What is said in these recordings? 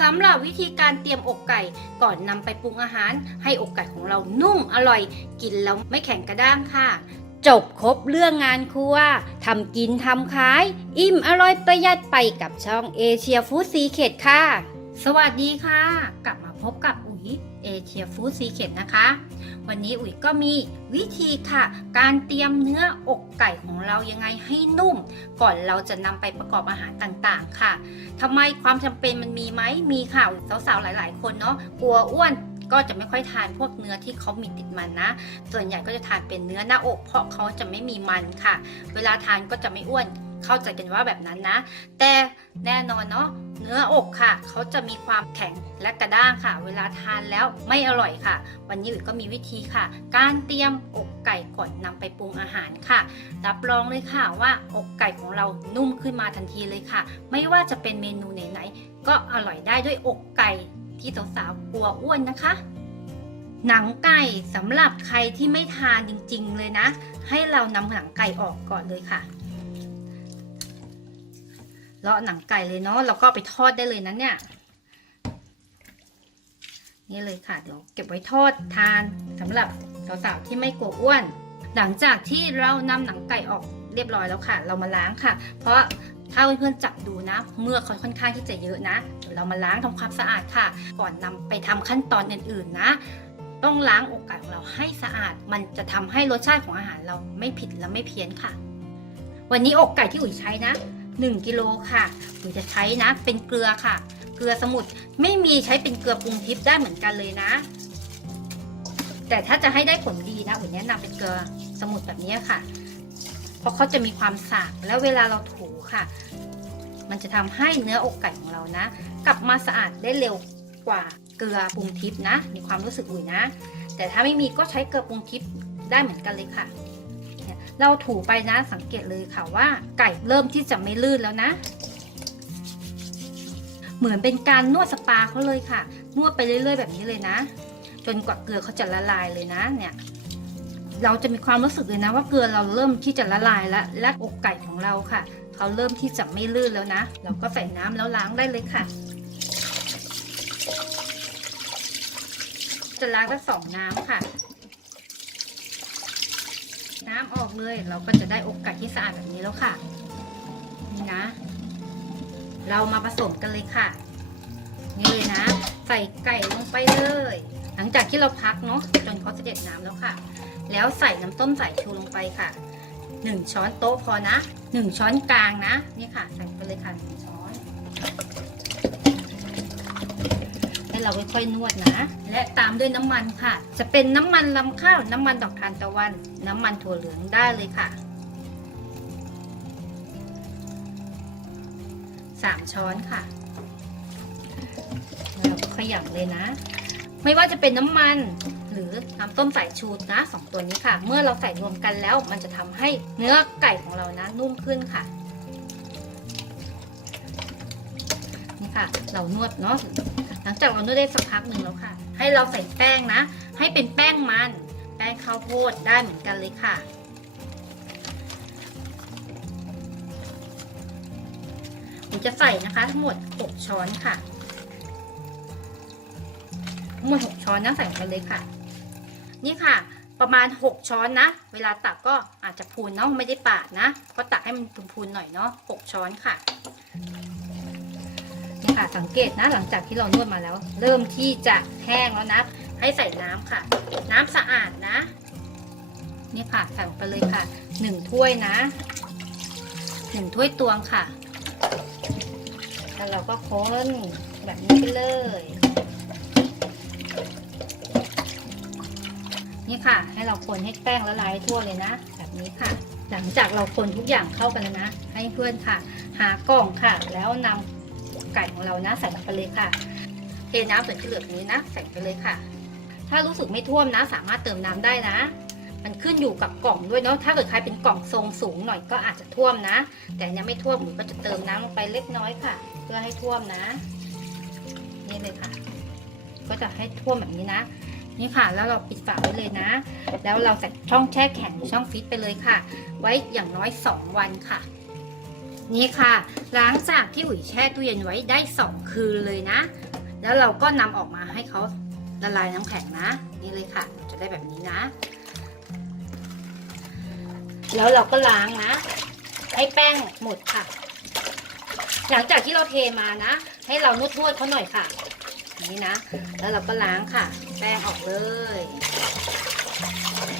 สำหรับวิธีการเตรียมอกไก่ก่อนนำไปปรุงอาหาร ให้อกไก่ของเรานุ่มอร่อย กินแล้วไม่แข็งกระด้างค่ะ จบครบเรื่องงานครัวทำกินทำขาย อิ่มอร่อยประหยัดไปกับช่องเอเชียฟู้ดซีเคดค่ะ สวัสดีค่ะ กลับมาพบกับอุ เอเชียฟู้ดซีเคดนะคะ วันนี้อุ๋ยก็มีวิธีค่ะ การเตรียมเนื้ออกไก่ของเรายังไงให้นุ่ม ก่อนเราจะนำไปประกอบอาหารต่างๆ ค่ะทำไมความจำเป็นมันมีไหมมีค่ะสาวๆหลาย ๆ คนเนาะกลัวอ้วนก็จะไม่ค่อยทานพวกเนื้อที่เขามีติดมันนะ ส่วนใหญ่ก็จะทานเป็นเนื้อหน้าอก เพราะเขาจะไม่มีมันค่ะ เวลาทานก็จะไม่อ้วน เข้าใจกันว่าแบบนั้นนะ แต่แน่นอนเนาะเนื้ออกค่ะ เขาจะมีความแข็งและกระด้างค่ะ เวลาทานแล้วไม่อร่อยค่ะ วันนี้อุ๋ยก็มีวิธีค่ะ การเตรียมอกไก่ก่อนนำไปปรุงอาหารค่ะ รับรองเลยค่ะว่าอกไก่ของเรานุ่มขึ้นมาทันทีเลยค่ะ ไม่ว่าจะเป็นเมนูไหนๆก็อร่อยได้ด้วยอกไก่ที่สาวๆกลัวอ้วนนะคะหนังไก่สำหรับใครที่ไม่ทานจริงๆเลยนะ ให้เรานำหนังไก่ออกก่อนเลยค่ะ เลาะหนังไก่เลยเนาะแล้วก็ไปทอดได้เลยนะเนี่ยนี่เลยค่ะเดี๋ยวเก็บไว้ทอดทานสำหรับสาวๆที่ไม่กลัวอ้วน หลังจากที่เรานำหนังไก่ออกเรียบร้อยแล้วค่ะ เรามาล้างค่ะ เพราะถ้าเพื่อนๆจับดูนะ เมื่อเขาค่อนข้างที่จะเยอะนะเดี๋ยวเรามาล้างทำความสะอาดค่ะ ก่อนนำไปทำขั้นตอนอื่นๆนะ ต้องล้างอกไก่ของเราให้สะอาด มันจะทำให้รสชาติของอาหารเราไม่ผิดและไม่เพี้ยนค่ะ วันนี้อกไก่ที่อุ๋ยใช้นะ 1กิโลค่ะอุ๋ยจะใช้นะเป็นเกลือค่ะ เกลือสมุทรไม่มีใช้เป็นเกลือปรุงทิพย์ได้เหมือนกันเลยนะ แต่ถ้าจะให้ได้ผลดีนะอุ๋ยแนะนำเป็นเกลือสมุทรแบบนี้ค่ะ เพราะเขาจะมีความสาบแล้วเวลาเราถูค่ะ มันจะทำให้เนื้ออกไก่ของเรานะ กลับมาสะอาดได้เร็วกว่าเกลือปรุงทิพย์นะในความรู้สึกอุ๋ยนะ แต่ถ้าไม่มีก็ใช้เกลือปรุงทิพย์ได้เหมือนกันเลยค่ะ เราถูไปนะสังเกตเลยค่ะว่า ไก่เริ่มที่จะไม่ลื่นแล้วนะ เหมือนเป็นการนวดสปาเขาเลยค่ะ นวดไปเรื่อย ๆ แบบนี้เลยนะ จนกว่าเกลือเขาจะละลายเลยนะเนี่ยเราจะมีความรู้สึกเลยนะว่าเกลือเราเริ่มที่จะละลายแล้วและอกไก่ของเราค่ะเขาเริ่มที่จะไม่ลื่นแล้วนะ เราก็ใส่น้ำแล้วล้างได้เลยค่ะ จะล้างสักสองน้ำค่ะ ออกเลย เราก็จะได้อกไก่ที่สะอาดแบบนี้แล้วค่ะ นี่นะ เรามาผสมกันเลยค่ะ นี่เลยนะ ใส่ไก่ลงไปเลย หลังจากที่เราพักเนาะจนเขาเสด็จน้ำแล้วค่ะ แล้วใส่น้ำต้มสายชูลงไปค่ะหนึ่งช้อนโต๊ะพอนะหนึ่งช้อนกลางนะ นี่ค่ะ ใส่ไปเลยค่ะหนึ่งช้อน เราค่อยๆนวดนะ และตามด้วยน้ำมันค่ะ จะเป็นน้ำมันลำข้าว น้ำมันดอกทานตะวัน น้ำมันถั่วเหลืองได้เลยค่ะสามช้อนค่ะ เราก็ขยำเลยนะ ไม่ว่าจะเป็นน้ำมันหรือน้ำต้มสายชูนะสองตัวนี้ค่ะ เมื่อเราใส่รวมกันแล้วมันจะทำให้เนื้อไก่ของเรานะนุ่มขึ้นค่ะนี่ค่ะ เรานวดเนาะ หลังจากเรานวดได้สักพักหนึ่งแล้วค่ะ ให้เราใส่แป้งนะ ให้เป็นแป้งมัน แป้งข้าวโพดได้เหมือนกันเลยค่ะผมจะใส่นะคะทั้งหมด 6 ช้อนค่ะ ทั้งหมด 6 ช้อนนะใส่ลงไปเลยค่ะ นี่ค่ะประมาณ 6 ช้อนนะ เวลาตักก็อาจจะพูนเนาะไม่ได้ปาดนะ ก็ตักให้มันพูนๆหน่อยเนาะ6ช้อนค่ะ ค่ะ สังเกตนะหลังจากที่เรานวดมาแล้ว เริ่มที่จะแห้งแล้วนะ ให้ใส่น้ำค่ะ น้ำสะอาดนะ นี่ค่ะใส่ลงไปเลยค่ะ1ถ้วยนะ1ถ้วยตวงค่ะแล้วเราก็คนแบบนี้ไปเลย นี่ค่ะ ให้เราคนให้แป้งละลายทั่วเลยนะ แบบนี้ค่ะ หลังจากเราคนทุกอย่างเข้ากันแล้วนะ ให้เพื่อนค่ะ หากล่องค่ะ แล้วนำ ไก่ของเรานะใส่ลงไปเลยค่ะ เทน้ำส่วนที่เหลือนี้นะใส่ไปเลยค่ะ ถ้ารู้สึกไม่ท่วมนะ สามารถเติมน้ำได้นะ มันขึ้นอยู่กับกล่องด้วยเนาะถ้าเกิดใครเป็นกล่องทรงสูงหน่อยก็อาจจะท่วมนะ แต่ยังไม่ท่วมหนูก็จะเติมน้ำลงไปเล็กน้อยค่ะ เพื่อให้ท่วมนะ นี่เลยค่ะ ก็จะให้ท่วมแบบนี้นะนี่ค่ะแล้วเราปิดฝาไว้เลยนะ แล้วเราใส่ช่องแช่แข็งหรือช่องฟิตไปเลยค่ะ ไว้อย่างน้อย 2 วันค่ะ นี่ค่ะหลังจากที่อุ๋ยแช่ตู้เย็นไว้ได้ 2 คืนเลยนะ แล้วเราก็นำออกมาให้เขาละลายน้ำแข็งนะ นี่เลยค่ะ จะได้แบบนี้นะ แล้วเราก็ล้างนะ ให้แป้งหมดค่ะ หลังจากที่เราเทมานะ ให้เรานวดๆเขาหน่อยค่ะนี้นะ แล้วเราก็ล้างค่ะ แป้งออกเลย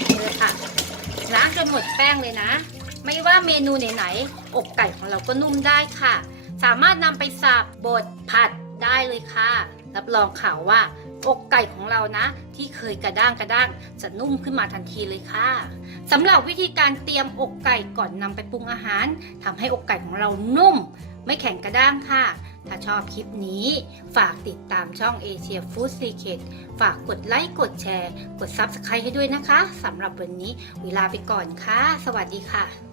นี่เลยค่ะ ล้างจนหมดแป้งเลยนะ ไม่ว่าเมนูไหนๆอกไก่ของเราก็นุ่มได้ค่ะ สามารถนำไปสับบดผัดได้เลยค่ะ รับรองข่าวว่าอกไก่ของเรานะ ที่เคยกระด้างกระด้างจะนุ่มขึ้นมาทันทีเลยค่ะสำหรับวิธีการเตรียมอกไก่ก่อนนำไปปรุงอาหารทำให้อกไก่ของเรานุ่ม ไม่แข็งกระด้างค่ะ ถ้าชอบคลิปนี้ ฝากติดตามช่อง Asia Food Secret ฝากกดไลค์กดแชร์ กด Subscribe ให้ด้วยนะคะสำหรับวันนี้เวลาไปก่อนค่ะ สวัสดีค่ะ